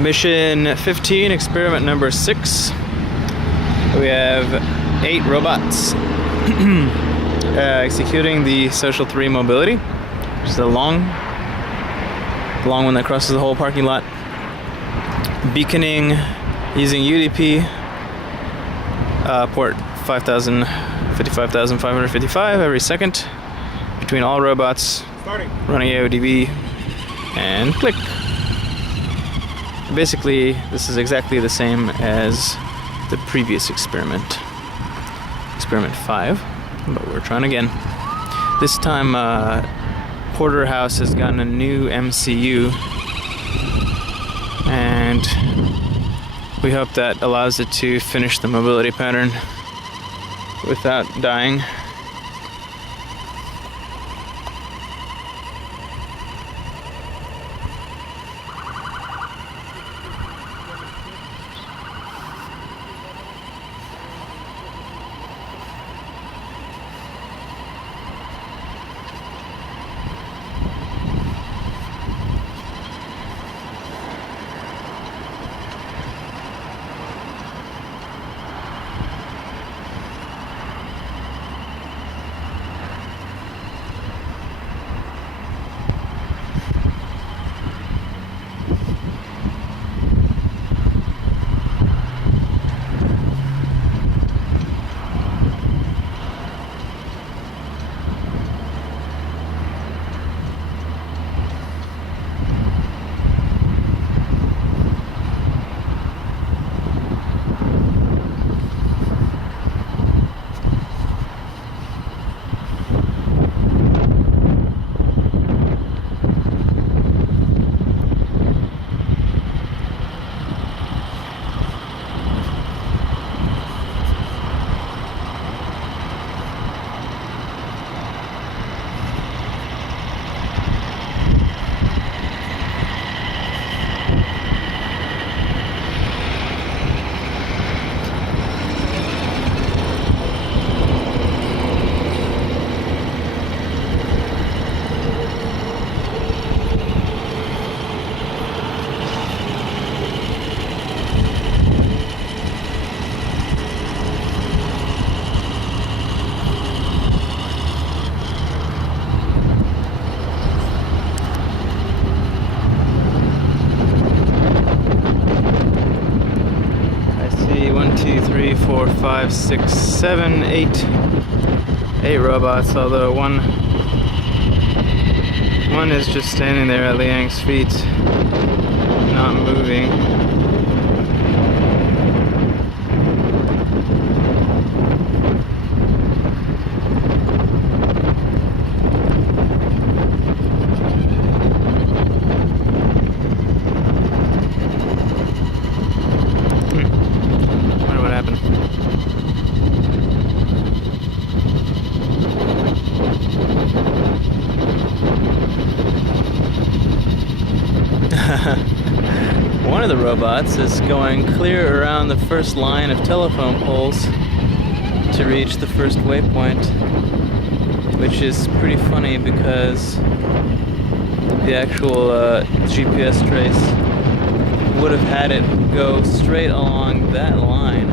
Mission 15, experiment number 6. We have 8 robots executing the Social 3 mobility, which is a long one that crosses the whole parking lot. Beaconing using UDP, port 55,555 every second between all robots. Starting. Running AODB and click. Basically, this is exactly the same as the previous experiment, experiment 5, but we're trying again. This time, Porterhouse has gotten a new MCU, and we hope that allows it to finish the mobility pattern without dying. Three, 4, 5, 6, 7, 8 robots, although one is just standing there at Liang's feet, not moving. One of the robots is going clear around the first line of telephone poles to reach the first waypoint, which is pretty funny because the actual GPS trace would have had it go straight along that line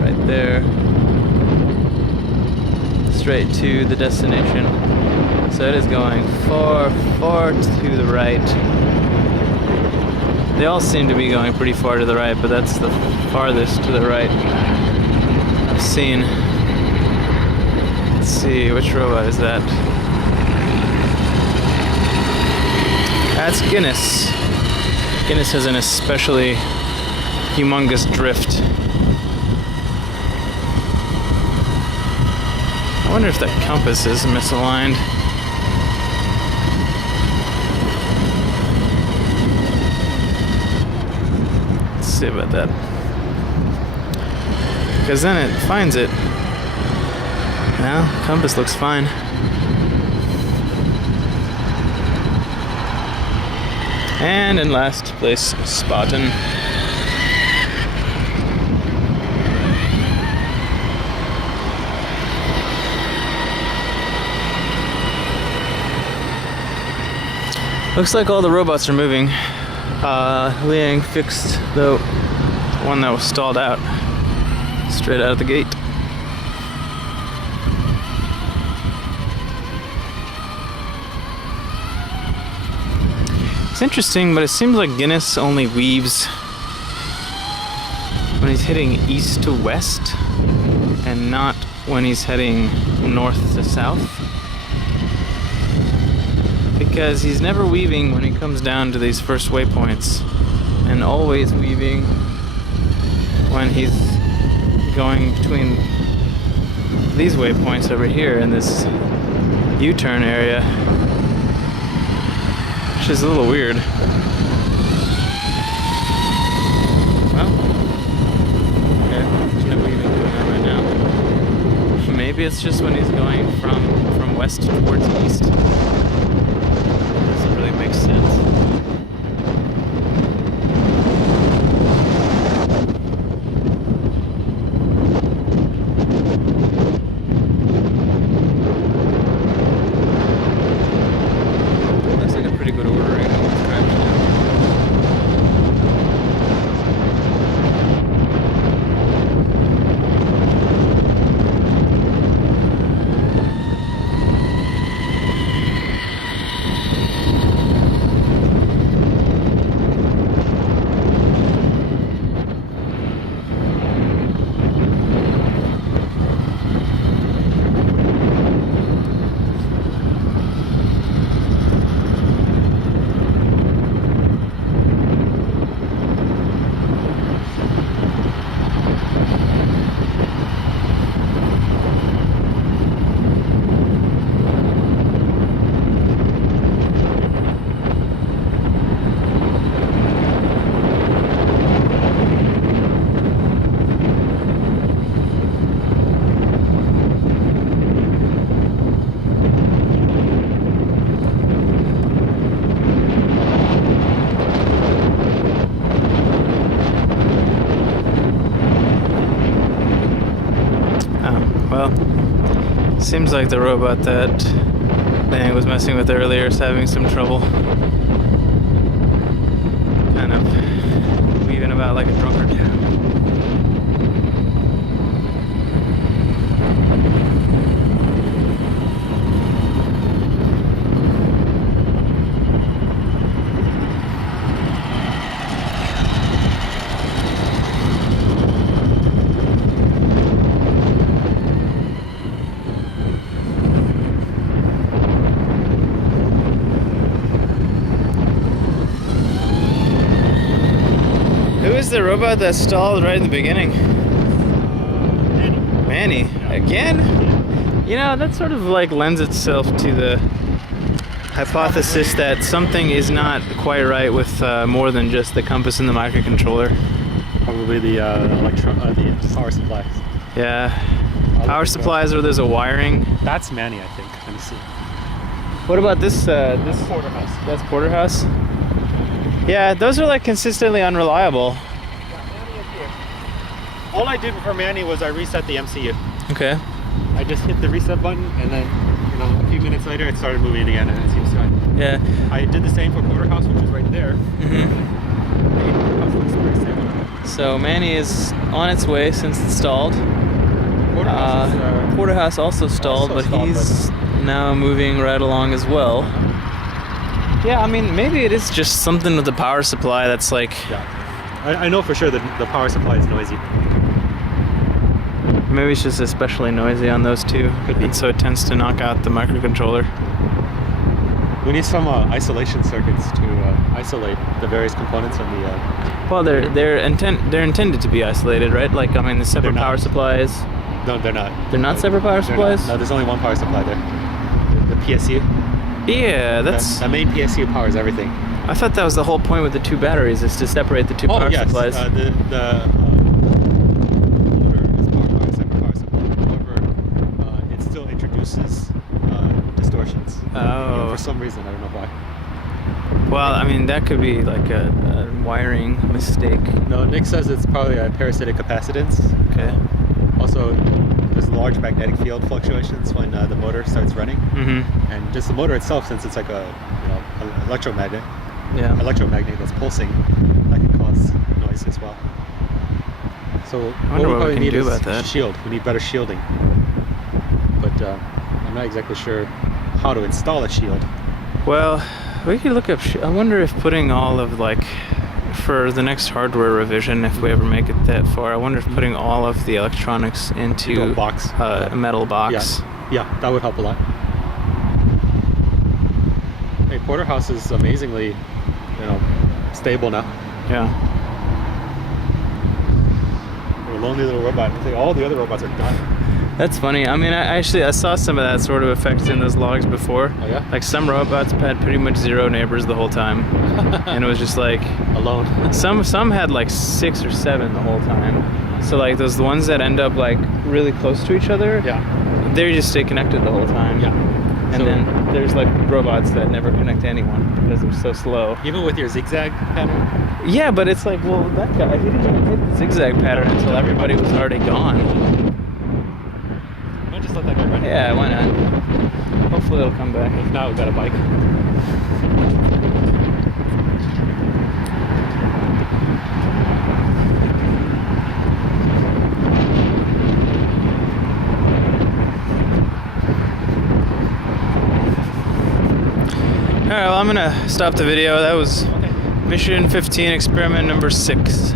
right there, straight to the destination. So it is going far, far to the right. They all seem to be going pretty far to the right, but that's the farthest to the right I've seen. Let's see, which robot is that? That's Guinness. Guinness has an especially humongous drift. I wonder if that compass is misaligned. See about that, because then it finds it. Well, compass looks fine. And in last place, Spartan. Looks like all the robots are moving. Liang fixed the one that was stalled out straight out of the gate. It's interesting, but it seems like Guinness only weaves when he's heading east to west and not when he's heading north to south. Because he's never weaving when he comes down to these first waypoints, and always weaving when he's going between these waypoints over here in this U-turn area, which is a little weird. Well, okay, there's no weaving going on right now. Maybe it's just when he's going from west towards east. Doesn't really make sense. Looks like a pretty good ordering of this traction. Well, seems like the robot that Liang was messing with earlier is having some trouble. Kind of weaving about like a drunkard. Who is the robot that stalled right in the beginning? Manny. Again? You know, that sort of like lends itself to the hypothesis that something is not quite right with more than just the compass and the microcontroller. Probably the the power supplies. Yeah. Power supplies where there's a wiring. That's Manny, I think. Let me see. What about this? This Porterhouse. That's Porterhouse? Yeah, those are like consistently unreliable. Yeah, Manny is here. All I did for Manny was I reset the MCU. Okay. I just hit the reset button, and then a few minutes later it started moving again, and it seems fine. Yeah. I did the same for Porterhouse, which is right there. Mm-hmm. Porterhouse looks pretty stable. So Manny is on its way since it's stalled. Porterhouse also stalled, but he's now moving right along as well. Yeah, I mean, maybe it is just something with the power supply that's like... Yeah, I know for sure that the power supply is noisy. Maybe it's just especially noisy on those two, and so it tends to knock out the microcontroller. We need some isolation circuits to isolate the various components of the... Well, they're intended to be isolated, right? Like, I mean, the separate power supplies... No, they're not. They're not separate power supplies? No, there's only one power supply there. The PSU. Yeah, that's... The main PSU powers everything. I thought that was the whole point with the two batteries, is to separate the two power supplies. The motor is powered by a separate power supply. However, it still introduces distortions. Oh. For some reason, I don't know why. Well, I mean, that could be like a wiring mistake. No, Nick says it's probably a parasitic capacitance. Okay. Also, there's large magnetic field fluctuations when the motor starts running. Mm-hmm. And just the motor itself, since it's like an electromagnet, Yeah. electromagnet that's pulsing that can cause noise as well. So I wonder what we probably can need do is about that. shield. We need better shielding. But I'm not exactly sure how to install a shield. Well, we could look up. I wonder if putting all of like, for the next hardware revision, if we ever make it that far, I wonder if putting all of the electronics into a box, a metal box. Yeah, that would help a lot. Hey, Porterhouse is amazingly, stable now. Yeah. We're a lonely little robot. I think all the other robots are done. That's funny. I mean, I saw some of that sort of effect in those logs before. Oh yeah? Like some robots had pretty much 0 neighbors the whole time, and it was just like Alone. some had like 6 or 7 the whole time. So like the ones that end up like really close to each other, Yeah. they just stay connected the whole time. Yeah. And So- then there's like robots that never connect to anyone because they're so slow. Even with your zigzag pattern? Yeah, but it's like, well, that guy, he didn't even hit the zigzag pattern until everybody was already gone. Why just let that guy run? Yeah, why not? Hopefully it'll come back. If not, we've got a bike. Alright, well, I'm gonna stop the video. That was Okay. Mission 15 experiment number 6.